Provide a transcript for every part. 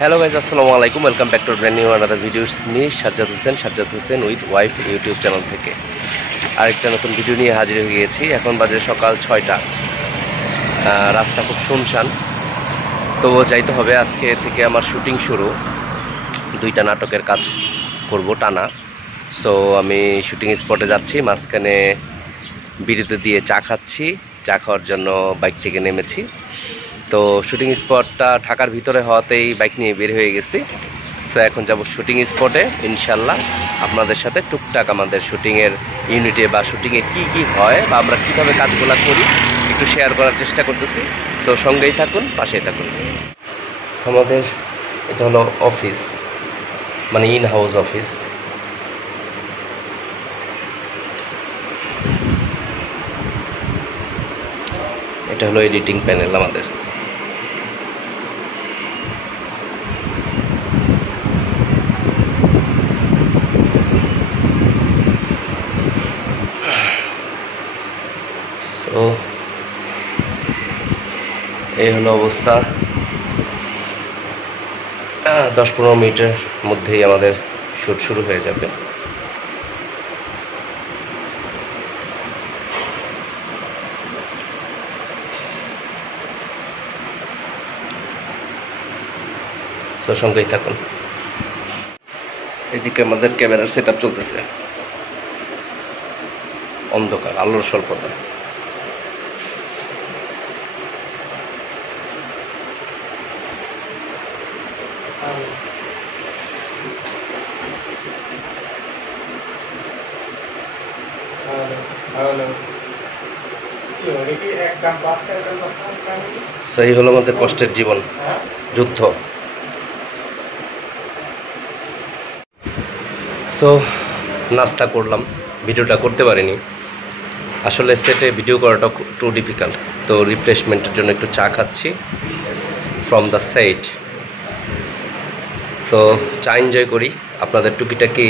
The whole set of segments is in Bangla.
Hello guys, assalamu alaikum. Welcome back to brand new another video. It's me Sajjad Hussain with wife YouTube channel থেকে আরেকটা নতুন ভিডিও নিয়ে হাজির হয়ে গেছি। এখন বাজে সকাল 6টা। রাস্তা খুব শুনশান, তো যাইতে হবে। আজকে থেকে আমার শুটিং শুরু, 2টা নাটকের কাজ করব টানা। সো আমি শুটিং স্পটে যাচ্ছি, মাঝখানে বিরতি দিয়ে চা খাচ্ছি। চা খাওয়ার জন্য বাইক থেকে নেমেছি। তো শুটিং স্পটটা ঢাকার ভিতরে হওয়াতেই বাইক নিয়ে বের হয়ে গেছি। সো এখন যাব শুটিং স্পটে ইনশাল্লাহ। আপনাদের সাথে টুকটাক আমাদের শুটিংয়ের ইউনিটে বা শুটিংয়ে কি হয় বা আমরা কীভাবে কাজগুলো করি একটু শেয়ার করার চেষ্টা করতেছি। সো সঙ্গেই থাকুন, পাশেই থাকুন। আমাদের এটা হলো অফিস, মানে ইন হাউস অফিস। এটা হলো এডিটিং প্যানেল আমাদের। তো এই হলো অবস্থা। 10-15 মিনিটের মধ্যেই আমাদের শুট শুরু হয়ে যাবে। তো সঙ্গেই থাকুন। এদিকে আমাদের ক্যামেরার সেট আপ চলতেছে। অন্ধকার, আলোর স্বল্পতা। সেই হলো আমাদের কষ্টের জীবন, যুদ্ধ। সো নাস্তা করলাম, ভিডিওটা করতে পারিনি। আসলে সেটে ভিডিও করাটা টু ডিফিকাল্ট। তো রিফ্রেশমেন্টের জন্য একটু চা খাচ্ছি ফ্রম দ্য সেট। সো চা এনজয় করি। আপনাদের টুকিটাকি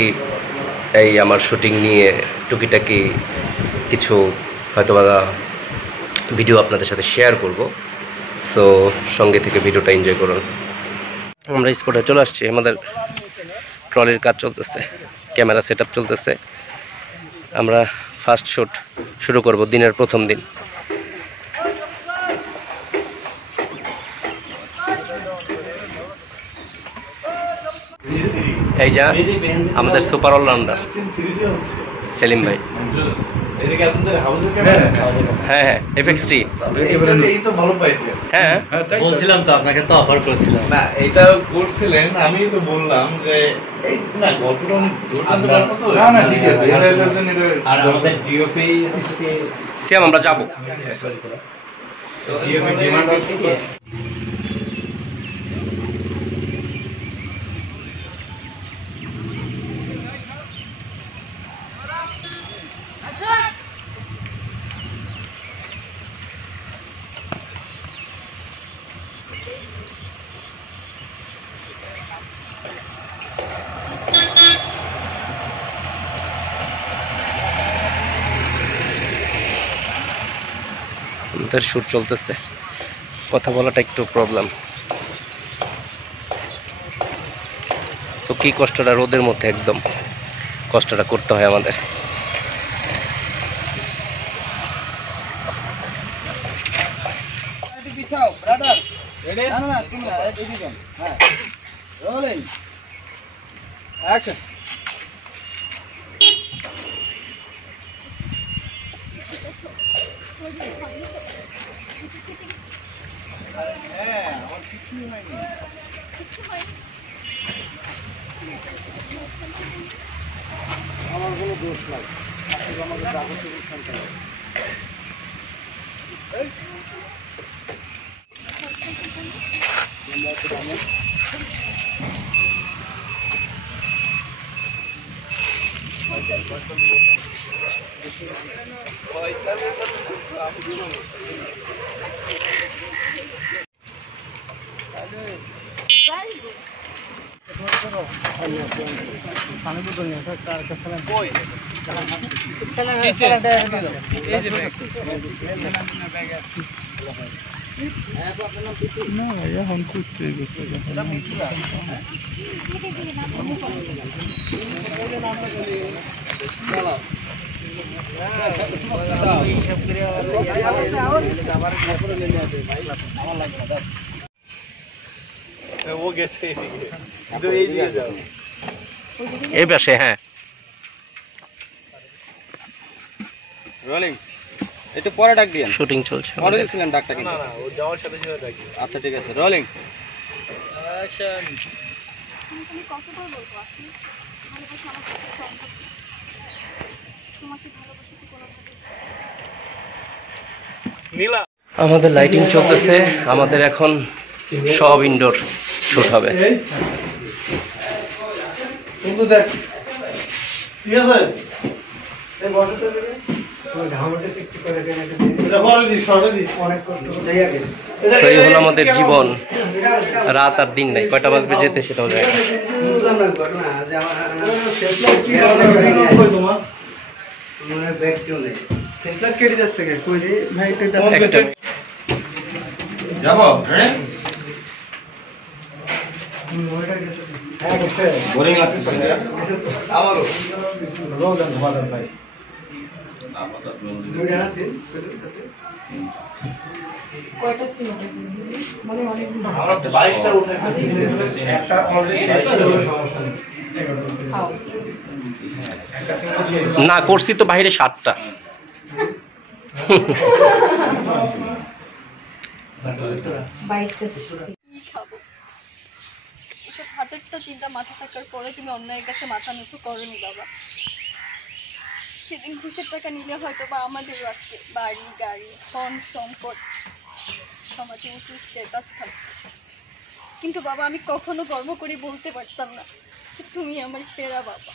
এই আমার শুটিং নিয়ে টুকিটাকি কিছু হয়তো বা ভিডিও আপনাদের সাথে শেয়ার করব। সো সঙ্গে থেকে ভিডিওটা এনজয় করুন। আমরা স্পটে চলে আসছি। আমাদের ট্রলির কাজ চলতেছে, ক্যামেরা সেট আপ চলতেছে। আমরা ফার্স্ট শুট শুরু করব দিনের প্রথম দিন। এই যা আমাদের সুপার অলরাউন্ডার সেলিম ভাই। হ্যাঁ FX3। হ্যাঁ বলছিলাম তো আপনাকে, তো অফার করছিলাম না, এটা করছিলেন। আমি তো বললাম যে এই না, গল্পটা অনেক না না ঠিক আছে। আর আমাদের ডিওপি সিয়াম আমরা যাবো। তো ডিওপি ডিমান্ড হচ্ছে কি আমাদের শুট চলতেছে, কথা বলাটা একটু প্রবলেম। তো কি কষ্টটা, রোদের মধ্যে একদম কষ্টটা করতে হয় আমাদের। আমার কোনো দোষ নাই, আমাকে জাগতিক সন্তান। না এখন করতে ও গেছে এই পাশে। হ্যাঁ রোলিং একটু পরে ডাক দিয়েন, শুটিং চলছে পরে দিয়েছিলেন ডাকটা কিন্তু। না না ও যাওয়ার সাথে সাথে ডাকি। আচ্ছা ঠিক আছে, রোলিং অ্যাকশন। তুমি কতবার বলবো আপনি ভালোবাসা আমার কাছে সম্পর্ক, তোমাকে ভালোবাসা কি কোনোভাবে নীলা আমাদের লাইটিং চলতেছে, আমাদের এখন সব ইনডোর শুট হবে। কিন্তু দেখ ঠিক আছে এই বসতে দিবি So, এই হলো আমাদের জীবন, রাত আর দিন নাই, কয়টা বাজবে যেতে সেটাও যায় না। একটা যাবো বোরিং লাগছে আমারও। আমরা 22টা উঠে ফেলছি, একটা অলরেডি শেষ হয়ে গেল। না করছি তো বাইরে 7টা। কি খাবো? এসব হাজারটা চিন্তা মাথা থাকার পরে তুমি অন্যায়ের কাছে মাথা নত করনি বাবা। সেদিন ঘুষের টাকা নিলে হয়তো বা আমাদেরও আজকে বাড়ি গাড়ি ধন সম্পদ সমাজে উঁচু স্ট্যাটাস থাকতো, কিন্তু বাবা আমি কখনো গর্ব করে বলতে পারতাম না যে তুমি আমার সেরা বাবা,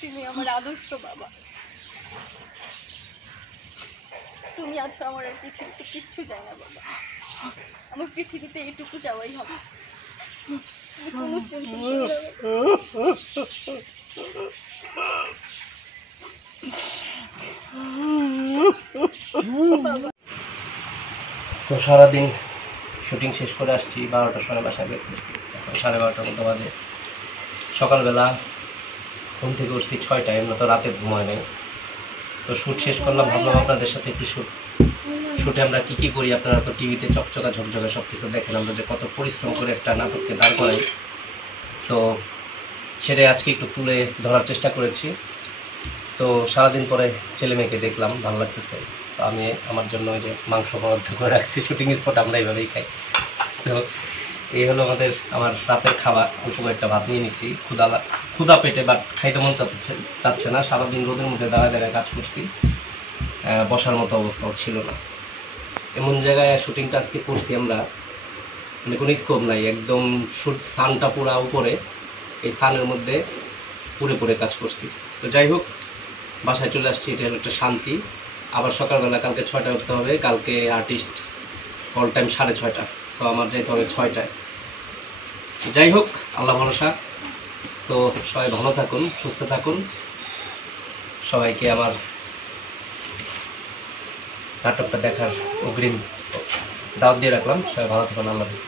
তুমি আমার আদর্শ বাবা। তুমি আছো আমার আর পৃথিবীতে কিচ্ছু চাই না বাবা, আমার পৃথিবীতে এইটুকু চাওয়াই হবে। আমি কোনো টেনশন করি না বাবা। তো সারাদিন শুটিং শেষ করে আসছি, 12টার সময় বাসায় বের করছি, এখন 12:30টার মতো বাজে। সকালবেলা ঘুম থেকে উঠছি 6টায়, এমনি তো রাতে ঘুম হয় নাই। তো শ্যুট শেষ করলাম, ভাবলাম আপনাদের সাথে একটু শ্যুটে আমরা কী কী করি, আপনারা তো টিভিতে চকচকা ঝকঝকে সব কিছু দেখেন, আমরা যে কত পরিশ্রম করে একটা নাটককে দাঁড় করাই। সো সেটাই আজকে একটু তুলে ধরার চেষ্টা করেছি। তো সারাদিন পরে ছেলে মেয়েকে দেখলাম, ভালো লাগতেছে। তো আমি আমার জন্য ওই যে মাংস বরাদ্দ করে রাখছি, শুটিং স্পট আমরা এইভাবেই খাই। তো এই হলো আমার রাতের খাবার। অল্প একটা ভাত নিয়ে নিছি, ক্ষুধা পেটে, বাট খাইতে মন চাচ্ছে না। সারাদিন রোদের মধ্যে দাঁড়ায় দাঁড়ায় কাজ করছি, বসার মতো অবস্থাও ছিল না। এমন জায়গায় শুটিংটা আজকে করছি আমরা, মানে কোনো স্কোপ নাই, একদম সানটা পুরা উপরে, এই সানের মধ্যে পুরে কাজ করছি। তো যাই হোক, বাসায় চলে আসছি, এটা হলো একটা শান্তি। আবার সকালবেলা কালকে 6টায় উঠতে হবে, কালকে আর্টিস্ট অল টাইম 6:30। সো আমার যেতে হবে 6টায়। যাই হোক, আল্লাহ ভরসা। সো সবাই ভালো থাকুন, সুস্থ থাকুন। সবাইকে আমার নাটকটা দেখার অগ্রিম দাওয়াত দিয়ে রাখলাম। সবাই ভালো থাকুন, আল্লাহ হাফেজ।